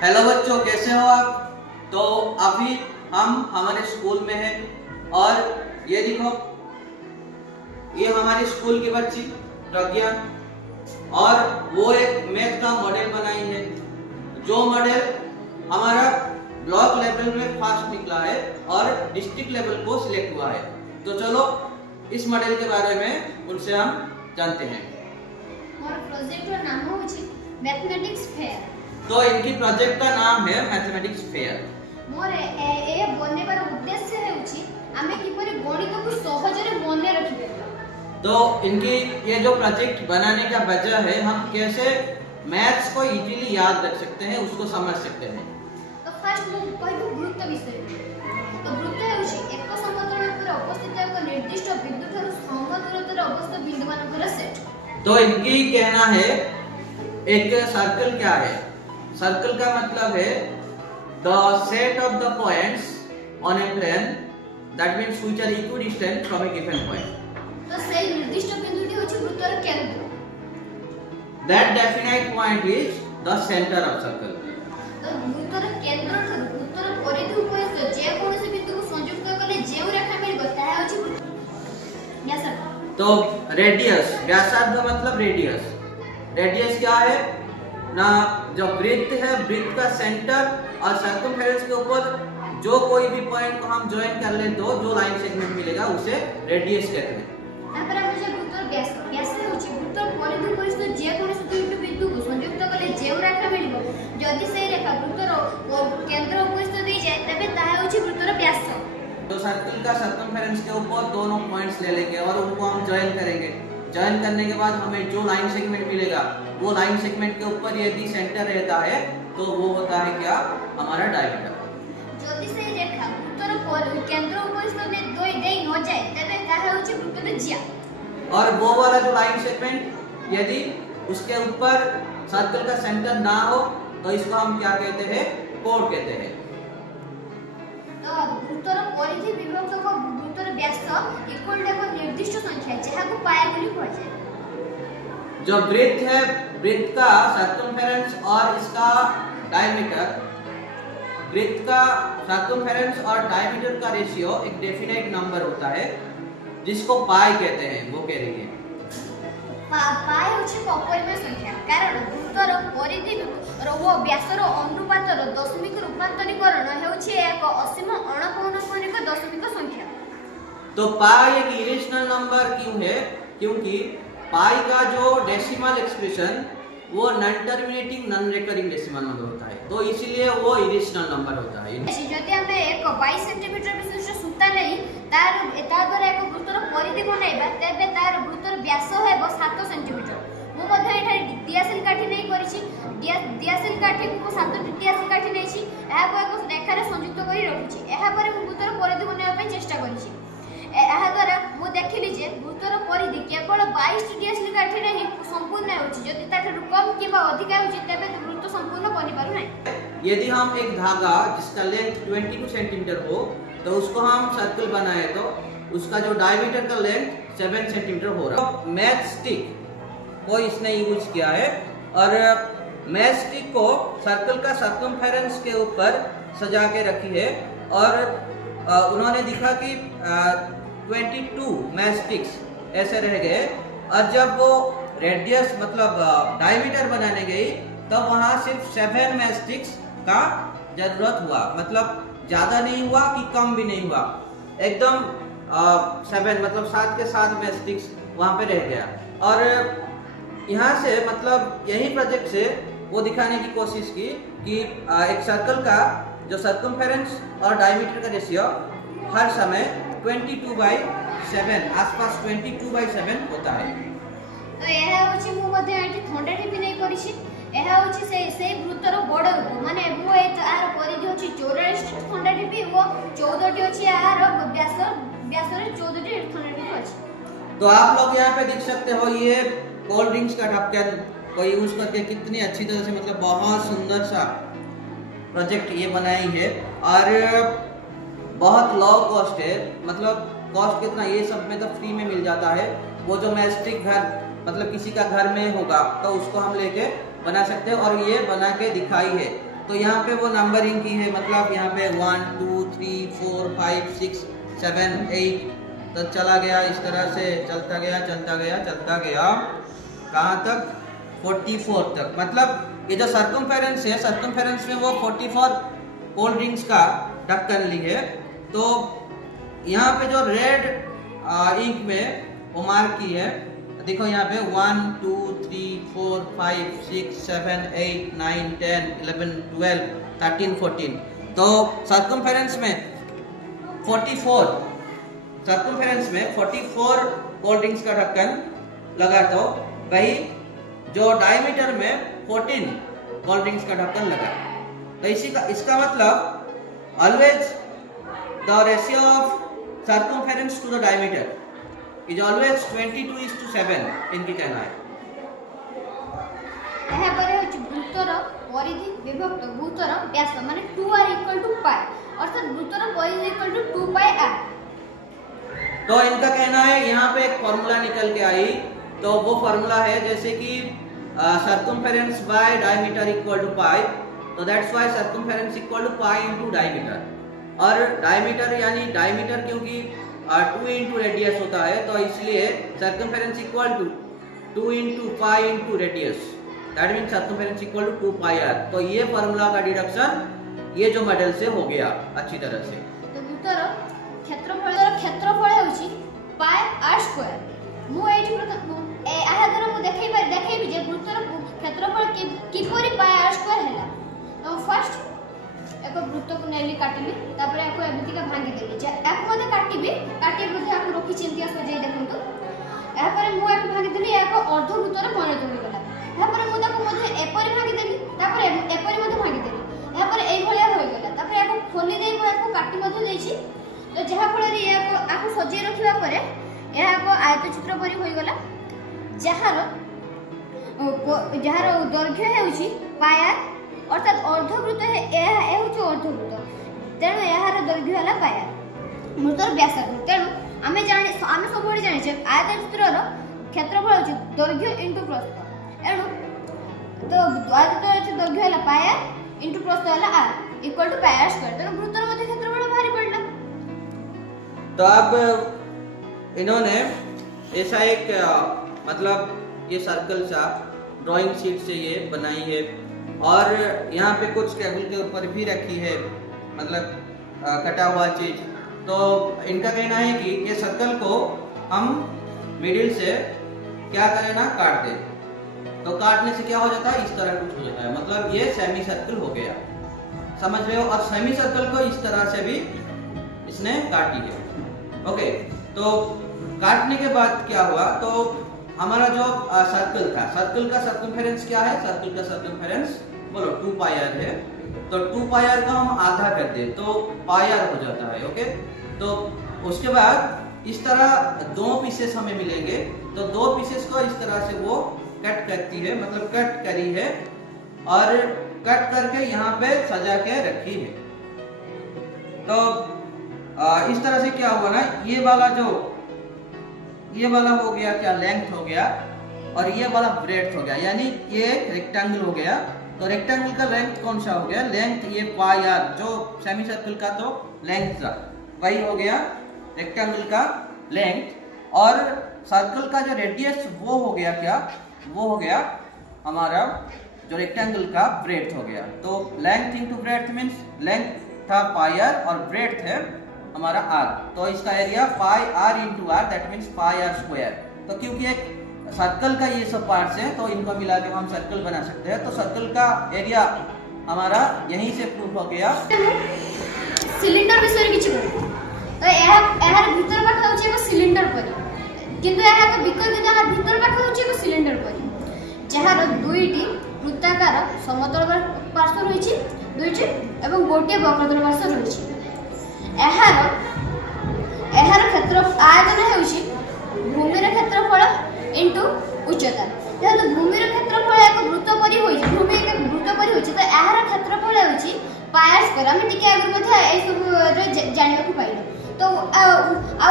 Hello बच्चों, कैसे हो आप। तो अभी हम हमारे स्कूल में हैं और ये देखो, ये हमारे स्कूल की बच्ची प्रज्ञा और वो एक मैथ का मॉडल बनाई है, जो मॉडल हमारा ब्लॉक लेवल में फर्स्ट निकला है और डिस्ट्रिक्ट लेवल को सिलेक्ट हुआ है। तो चलो इस मॉडल के बारे में उनसे हम जानते हैं। मोर प्रोजेक्ट रो नाम होची मैथमेटिक्स फेयर। तो इनकी प्रोजेक्ट का नाम है मैथमेटिक्स फेयर। मोर ए बनेबार उद्देश्य हेउची आमे किपरि गणित को सहज रे मने रखिबे। तो इनकी ये जो प्रोजेक्ट बनाने का वजह है, हम कैसे मैथ्स को इजीली याद रख सकते हैं, उसको समझ सकते हैं। तो फर्स्ट मु कहबो वृत्त विषय। तो वृत्त हेउची एक समतल पर अवस्थित एक निर्दिष्ट बिंदु ठाରୁ सम दूरतार अवस्थित बिंदु मानकर सेट। तो इनकी कहना है एक सर्कल क्या है। सर्कल का मतलब है the set of the points on a plane that means which are equidistant from a given point. तो सेई निर्दिष्ट बिंदुटी होची वृत्तर केंद्र। That definite point is the centre of circle. तो वृत्तर केंद्र ठाରୁ वृत्तर परिधि उपस्थित जे कोनोसी बिंदु को संयुक्त करले जेउ रेखा मिलबो ताहा होची व्यासार्ध। तो रेडियस, व्यासार्ध मतलब रेडियस। रेडियस क्या है ना, जो वृत्त है, वृत्त का सेंटर और सर्कमफेरेंस के ऊपर जो कोई भी पॉइंट को हम ज्वाइन कर ले तो जो लाइन सेगमेंट मिलेगा उसे रेडियस कहते हैं। तापर हम जे वृत्तर व्यास व्यास होची वृत्तर परिधि उपस्थित जे कोनोसी दुईटी बिंदु को संयुक्त करले जेउ रेखा मिलबो जदि सेई रेखा वृत्तर केंद्र उपस्थित होई जाय तबे ताहा होची वृत्तर व्यास। तो सर्कल का सर्कमफेरेंस के ऊपर दोनों पॉइंट्स ले लेंगे और उनको हम ज्वाइन करेंगे। ज्वाइन करने के बाद हमें जो लाइन सेगमेंट मिलेगा, वो लाइन सेगमेंट के ऊपर यदि सेंटर रहता है तो वो होता है क्या, हमारा डायमीटर। जदि सेई रेखा वृत्तर केंद्र उपस्थित में दोई देई न जाय तबे ताहा होची वृत्तर ज्या। और वो वाला जो लाइन सेगमेंट यदि उसके ऊपर सर्कल का सेंटर ना हो तो इसको हम क्या कहते हैं, कोड कहते हैं। तो वृत्तर परिधि विभक्त को वृत्तर व्यास इक्वल टू एक निर्दिष्ट संख्या जहा को पाई बोली कहा जाय। जो वृत्त है, वृत्त का सर्कमफेरेंस और इसका डायमीटर, वृत्त का सर्कमफेरेंस और डायमीटर का रेशियो एक डेफिनेट नंबर होता है जिसको पाई कहते हैं। वो कह रही है पाई होची अपरिमेय संख्या, कारण वृत्तर परिधि रो व्यासर अनुपातर दशमिक रूपांतरीकरण हेउची एक असीम अणपौनपनिक दशमिक संख्या। तो पाई एक इरेशनल नंबर क्यों है, क्योंकि पाई का जो डेसिमल एक्सप्रेशन वो non terminating non recurring decimal number होता है, तो इसीलिए वो इरेशनल नंबर होता है। जदि हमें एक 22 सेंटीमीटर विशिष्ट सूता नहीं तार एता द्वारा एक वृत्तर परिधि बनाइबा तबे तार वृत्तर व्यास हेबो 7 सेंटीमीटर। मु मध्ये एठा दियासिल काठी नै करिछि, दियासिल काठी को 7 दियासिल काठी नैछि, एहा को एक रेखा रे संयुक्त करी रखिछि। एहा परे मु वृत्तर परिधि बनाइबा पे चेष्टा करिछि। एहा द्वारा मु देखिली जे वृत्तर परिधि केवल 22 दियासिल काठी नै संपूर्ण होछि, जदि ताठू कम किबा अधिक होछि तबे वृत्त संपूर्ण बनि पारु नै। यदि हम एक धागा जिसका लेंथ 22 सेंटीमीटर हो तो उसको हम सर्कल बनाए तो उसका जो डायमीटर का लेंथ 7 सेंटीमीटर हो रहा है। मैच स्टिक को इसने यूज किया है और मैच स्टिक को सर्कल का सर्कमफेरेंस के ऊपर सजा के रखी है और उन्होंने दिखा कि 22 मैच स्टिक्स ऐसे रह गए और जब वो रेडियस मतलब डायमीटर बनाने गई तब वहाँ सिर्फ 7 मैच स्टिक्स का जरूरत हुआ, मतलब ज्यादा नहीं हुआ कि कम भी नहीं हुआ, एकदम 7 मतलब 7 के 7 मैच स्टिक्स वहाँ पे रह गया। और यहाँ से मतलब यही प्रोजेक्ट से वो दिखाने की कोशिश की कि एक सर्कल का जो सर्कमफेरेंस और डायमीटर का रेशियो हर समय 22/7 आसपास 22/7 होता है। तो एहा होची मु मध्ये आटी थंडा टिपी नै करिछि। एहा होची से वृत्तर बड़ रूप माने मु ए आर परिधि होची 44 थंडा टिपी वो 14 टी होची आर व्यास रे 14 टी थंडा टिपी अछि। तो आप लोग यहाँ पे देख सकते हो ये कोल्ड ड्रिंक्स का ढक्कन को यूज करके कितनी अच्छी तरह से मतलब बहुत सुंदर सा प्रोजेक्ट ये बनाई है और बहुत लो कॉस्ट है। मतलब कॉस्ट कितना, ये सब में तो फ्री में मिल जाता है। वो जो मैस्टिक घर मतलब किसी का घर में होगा तो उसको हम लेके बना सकते हैं और ये बना के दिखाई है तो यहाँ पे वो नंबरिंग की है, मतलब यहाँ पे 1 2 3 4 5 6 7 8 तो चला गया, इस तरह से चलता गया कहाँ तक, 44 तक। मतलब ये जो सर्कमफेरेंस है, सर्कमफेरेंस में वो 44 कोल्ड ड्रिंक्स का ढक्कन ली है। तो यहाँ पे जो रेड इंक में वो मार्क की है, देखो यहाँ पे 1 2 3 4 5 6 7 8 9 10 11 12 13 14 तो सर्कमफेरेंस में 44 कोल्ड ड्रिंक्स का ढक्कन लगा, तो वही जो डायमीटर में 14 कोल्ड ड्रिंक्स का ढक्कन लगा। तो इसका मतलब always the ratio of circumference to the diameter is always 22:7 इनकी कहना है। ଏହା ପରେ ହେଉଛି ବୃତ୍ତର ପରିଧି ବିଭକ୍ତ ବୃତ୍ତର ବ୍ୟାସ ମାନେ 2r = π अर्थात ବୃତ୍ତର ପରିଧି = 2πr। तो इनका कहना है, यहाँ पे एक फॉर्मूला निकल के आई, तो वो फॉर्मूला है जैसे कि सर्कमफेरेंस बाय डायमीटर = पाई, तो that's why circumference = pi × diameter. और डायमीटर यानी डायमीटर क्योंकि 2 × रेडियस होता है, तो इसलिए circumference = 2 × pi × radius, that means circumference = 2πr। तो ये फॉर्मूला का डिडक्शन ये जो मॉडल से हो गया अच्छी तरह से। तो बृत्तर क्षेत्रफल ହେଉଛି πr²। ମୁଁ ଏଇଠି ଏହା ଦ୍ୱାରା ମୁଁ ଦେଖେଇବି ଯେ ବୃତ୍ତର କ୍ଷେତ୍ରଫଳ କିପରି πr² ହେଲା। ତ ଫାର୍ଷ୍ଟ ଏକ ବୃତ୍ତକୁ ନେଲି କାଟିଲି, ତାପରେ ଏହାକୁ ଏମିତିକା ଭାଙ୍ଗିଦେଲି, ଏହାକୁ ମଧ୍ୟ କାଟିବି ମଧ୍ୟ ଏହାକୁ ରଖିଛି ଏମିତିକା ସଜାଇ ଦେଖନ୍ତୁ। ଏହାପରେ ମୁଁ ଏହାକୁ ଭାଙ୍ଗିଦେଲି, ଏହା ଏକ ଅର୍ଦ୍ଧ ବୃତ୍ତରେ ପରିଣତ ହୋଇଗଲା। ଏହାପରେ ମୁଁ ତାକୁ ମଧ୍ୟ ଏପରି ଭାଙ୍ଗିଦେଲି, ତାପରେ ଏପରି ମଧ୍ୟ ଭାଙ୍ଗିଦେଲି, ଏହାପରେ ଏଇଭଳିଆ ହୋଇଗଲା। ତାପରେ ଏହାକୁ ଖୋଲି ଦେଇ ମୁଁ ଏହାକୁ କାଟି ମଧ୍ୟ ଦେଇଛି, ତ ଯାହାଫଳରେ ଏହାକୁ ସଜାଇ ରଖିବା ପରେ ଏହା ଏକ ଆୟତଚିତ୍ର ପରି ହୋଇଗଲା, ଯାହାର ଦୈର୍ଘ୍ୟ ହେଉଛି πr ଅର୍ଥାତ୍ ଅର୍ଦ୍ଧବୃତ୍ତ। ଏହା ହେଉଛି ଅର୍ଦ୍ଧବୃତ୍ତ, ତେଣୁ ଏହାର ଦୈର୍ଘ୍ୟ ହେଲା πr। ବୃତ୍ତର ବ୍ୟାସାର୍ଦ୍ଧ, ତେଣୁ ଆମେ ସବୁବେଳେ ଜାଣିଛେ ଆୟତଚିତ୍ରର କ୍ଷେତ୍ରଫଳ ହେଉଛି ଦୈର୍ଘ୍ୟ × ପ୍ରସ୍ଥ। ଏଣୁ ତ ଆୟତଚିତ୍ରର ଦୈର୍ଘ୍ୟ ହେଲା πr × ପ୍ରସ୍ଥ ହେଲା r = πr²। ତେଣୁ ବୃତ୍ତର ମଧ୍ୟ କ୍ଷେତ୍ରଫଳ ବାହାରି ପଡ଼ିଲା। तो अब इन्होंने ऐसा एक मतलब ये सर्कल सा ड्राइंग शीट से ये बनाई है, और यहाँ पे कुछ टेबल के ऊपर भी रखी है, मतलब कटा हुआ चीज। तो इनका कहना है कि ये सर्कल को हम मिडिल से क्या करें ना, काट दें। तो काटने से क्या हो जाता है, इस तरह कुछ हो जाता है, मतलब ये सेमी सर्कल हो गया, समझ रहे हो। और सेमी सर्कल को इस तरह से भी इसने काटी है। ओके, तो काटने के बाद क्या हुआ, तो हमारा जो सर्कल था, सर्कल का सर्कमफेरेंस क्या है, सर्कल का सर्कमफेरेंस बोलो 2πr है। तो 2πr का हम आधा कर दें तो πr हो जाता है। ओके, तो उसके बाद इस तरह 2 पीसेस हमें मिलेंगे, तो 2 पीसेस को इस तरह से वो कट करती है, मतलब कट करी है और कट करके यहाँ पे सजा के रखी है। तो इस तरह से क्या हुआ ना, ये वाला हो गया क्या, लेंथ हो गया, और ये वाला ब्रेड्थ हो गया, यानी ये रेक्टेंगल हो गया। तो रेक्टेंगल का लेंथ कौन सा हो गया, लेंथ ये πr, जो सेमी सर्कल का तो लेंथ था वही हो गया रेक्टेंगल का लेंथ, और सर्कल का जो रेडियस वो हो गया क्या, वो हो गया हमारा जो रेक्टेंगल का ब्रेड्थ हो गया। तो लेंथ × ब्रेड्थ मीन्स लेंथ था πr और ब्रेड्थ है हमारा r, तो इसका area πr × r, that means πr²। तो क्योंकि एक सर्कल का ये सब पार्ट्स हैं, तो इनको मिला के हम सर्कल बना सकते हैं। तो सर्कल का एरिया हमारा यहीं से प्रूफ हो गया। सिलिंडर विषय किछि कहू, तो एहार भीतर पाख होछि एक सिलिंडर परि, किंतु एहार विकल्प जहार भीतर पाख होछि एक सिलिंडर परि, जहार दुईटी वृत्ताकार समतल पार्श्व रहिछि दुईटी एवं गोटे वक्रतल पार्श्व रहिछि। एहार क्षेत्र आयतन हेउछि भूमिर क्षेत्रफल इंटू उच्चता। जेहेतु भूमिर क्षेत्रफल एक वृत्त परि होइछि, भूमि एक वृत्त परि होइछि, तो एहार क्षेत्रफल हेउछि πr²। हम टिके आगर मध्ये ए सब जानिबा को पाइलो। तो आ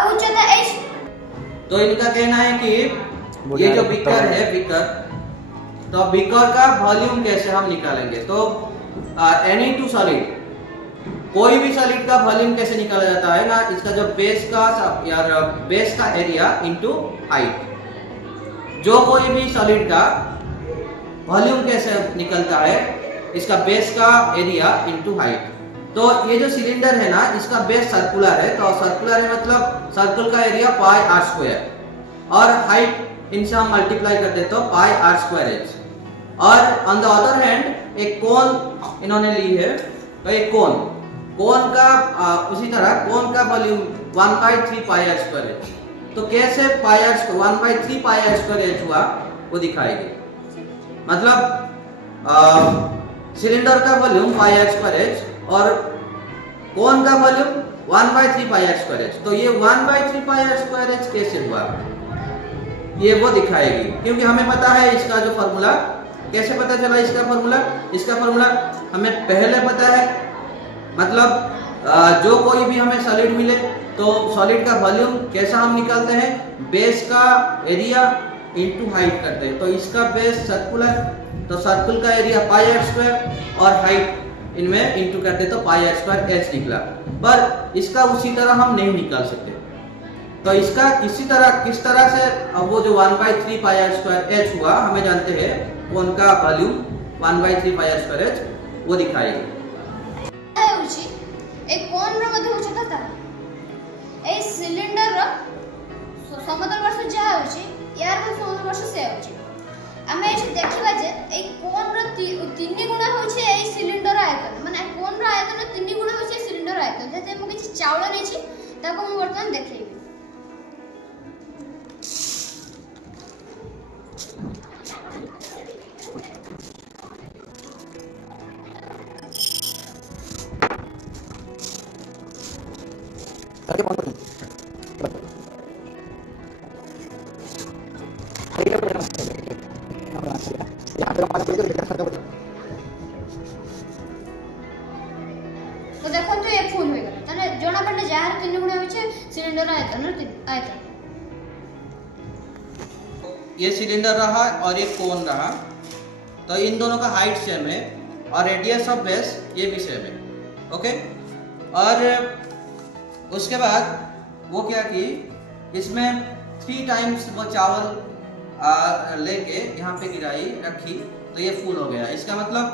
उच्चता h। तो इनका कहना है कि ये जो बीकर है, बीकर, तो बीकर का वॉल्यूम कैसे हम निकालेंगे। तो एनी टू सॉलिड, कोई भी सॉलिड का वॉल्यूम कैसे निकाला जाता है ना, इसका जो बेस का एरिया इनटू हाइट। जो कोई भी सॉलिड का वॉल्यूम कैसे निकलता है, इसका बेस का एरिया इनटू हाइट। तो ये जो सिलेंडर है ना, इसका बेस सर्कुलर है, तो सर्कुलर है मतलब सर्कल का एरिया पाई आर स्क्वायर, और हाइट इनसे हम मल्टीप्लाई कर देते हो पाई आर स्क्वायर एच। और ऑन द अदर हैंड एक कोन इन्होंने ली है, तो एक कोन का उसी तरह कोन का volume 1/3 pi r square h. तो कैसे pi r 1/3 pi r square h हुआ वो दिखाएंगे। मतलब सिलेंडर का volume pi r square h और कोन का volume 1/3 pi r square h. तो ये 1/3 पाई आर स्क्वायर एच कैसे हुआ, ये वो दिखाएगी। क्योंकि हमें पता है इसका जो फॉर्मूला, कैसे पता चला इसका फॉर्मूला, इसका फॉर्मूला हमें पहले पता है। मतलब जो कोई भी हमें सॉलिड मिले तो सॉलिड का वॉल्यूम कैसा हम निकालते हैं, बेस का एरिया इनटू हाइट करते हैं। तो इसका बेस सर्कुलर, तो सर्कल का एरिया पाई आर स्क्वायर और हाइट इनमें इनटू करते तो पाई आर स्क्वायर एच निकला। पर इसका उसी तरह हम नहीं निकाल सकते, तो इसका किस तरह से अब वो जो 1/3 पाई आर स्क्वायर एच हुआ, हमें जानते हैं कोन का volume 1/3 pi r square h वो दिखाएगी। एक कोन रो मध्ये उच्चता था ए सिलिंडर रो समतल वर्ष जा होची, यार को समतल वर्ष से होची। हमें एठी देखिबा जे ए कोन रो 3 गुणा होची ए सिलिंडर आयतन, माने कोन रो आयतन 3 गुणा होची सिलिंडर आयतन। जते मु किछि चावल नै छी ताको मु वर्तमान देखैबी। तो देखो तो ये फुल होई गला, तने जोना पड़े जार 3 गुणा होचे सिलिंडर आयतन। ये सिलेंडर रहा और ये कोन रहा, तो इन दोनों का हाइट सेम है और रेडियस ऑफ बेस ये भी सेम है। ओके, और उसके बाद वो क्या की, इसमें 3 टाइम्स वो चावल लेके यहाँ पे गिराई रखी, तो ये फुल हो गया। इसका मतलब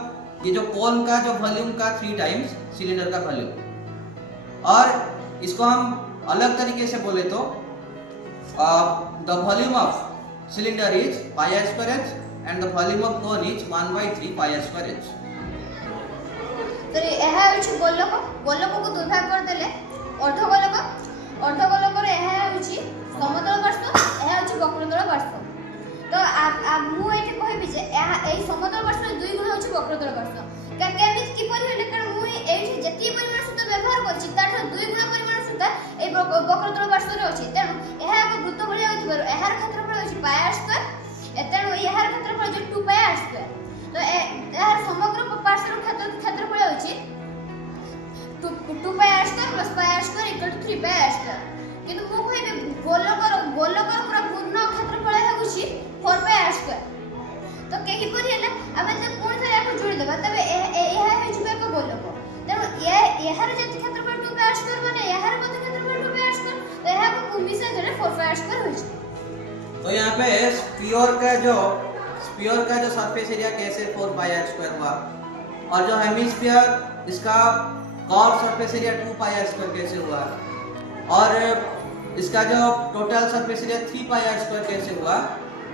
ये जो कोन का जो वॉल्यूम का 3 टाइम्स सिलेंडर का वॉल्यूम। और इसको हम अलग तरीके से बोले तो the volume of cylinder is pi r square h and the volume of cone is 1/3 pi r square h. तो एहा होची गोलक को दुर्भाग कर देले अर्धगोलक रे एहा होची समतल वर्ष, एहा होची वक्रतल वर्ष। तो मु एठी कहबी जे एहा एई समतल वर्ष 2 गुण होची वक्रतल वर्ष। केमित की परिमाण, कारण मु एठी जति परिमाण सूत्र व्यवहार करछि ताठ 2 गुण परिमाण सूत्र ए वक्रतल वर्ष रे अछि। तेनु एहा एक वृत्त भलिया होथिबार एहार क्षेत्रफल होछि पाई आर स्क्वायर, तेनु एहार क्षेत्रफल जे 2 पाई आर स्क्वायर। तो एहार समग्र पार्श्व क्षेत्रफल होछि 2 pi r square plus pi r square equal to 3 pi r square. किंतु मु कहबे गोलकर पूरा पूर्ण क्षेत्रफल होछि 4 पाई आर स्क्वायर। तो केही परि हैला आमे जे कोन से याको जोड़ी देबा, तबे एहा होछि एक गोलक। तेनु एहार जति क्षेत्रफल 2 पाई आर स्क्वायर माने एहार मध्य क्षेत्रफल 2 पाई आर स्क्वायर, तो एहा को मिसा जरे 4 पाई आर स्क्वायर होछि। तो यहाँ पे स्फीयर का जो सरफेस एरिया कैसे 4 पाई आर स्क्वायर हुआ, और जो हेमिस्फीयर इसका curve surface area 2 pi r square कैसे हुआ, और इसका जो total surface area 3 pi r square कैसे हुआ,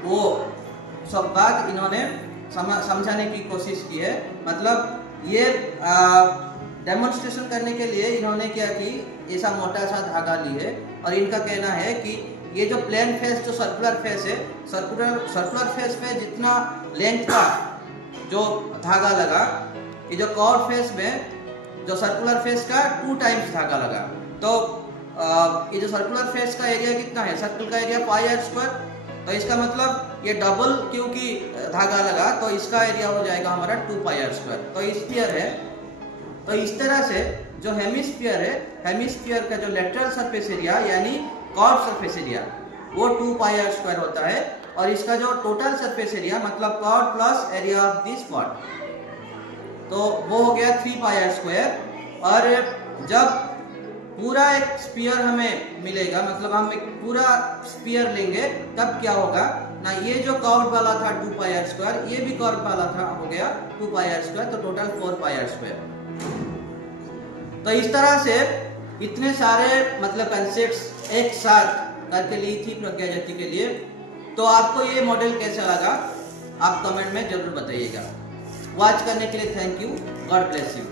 वो सब बात इन्होंने समझाने की कोशिश की है। मतलब ये डेमोन्स्ट्रेशन करने के लिए इन्होंने क्या की, ऐसा मोटा सा धागा ली है, और इनका कहना है कि ये जो प्लेन फेस जो सर्कुलर फेस है, सर्कुलर फेस पे जितना लेंथ का जो धागा लगा, ये जो कर्व फेस में जो सर्कुलर फेस का 2 टाइम्स धागा लगा। तो ये जो सर्कुलर फेस का एरिया कितना है, सर्कल का एरिया पाई आर स्क्वायर, तो इसका मतलब ये डबल क्योंकि धागा लगा, तो इसका एरिया हो जाएगा हमारा 2 पाई आर स्क्वायर। तो स्फीयर है, तो इस तरह से जो हेमिस्फीयर है, हेमिस्फीयर का जो लेटरल सरफेस एरिया यानी कर्व सरफेस एरिया वो 2 पाई आर स्क्वायर होता है, और इसका जो टोटल सरफेस एरिया मतलब curve plus area of this part तो वो हो गया 3 पाई आर स्क्वायर। और जब पूरा एक स्फीयर हमें मिलेगा, मतलब हम एक पूरा स्फीयर लेंगे, तब क्या होगा ना, ये जो कर्व वाला था 2 पाई आर स्क्वायर, ये भी कर्व वाला था, हो गया 2 पाई आर स्क्वायर, तो टोटल 4 पाई आर स्क्वायर। तो इस तरह से इतने सारे मतलब कंसेप्ट्स एक साथ करके ली थी प्रज्ञा के लिए। तो आपको ये मॉडल कैसा लगा आप कमेंट में जरूर बताइएगा। वॉच करने के लिए thank you. God bless you.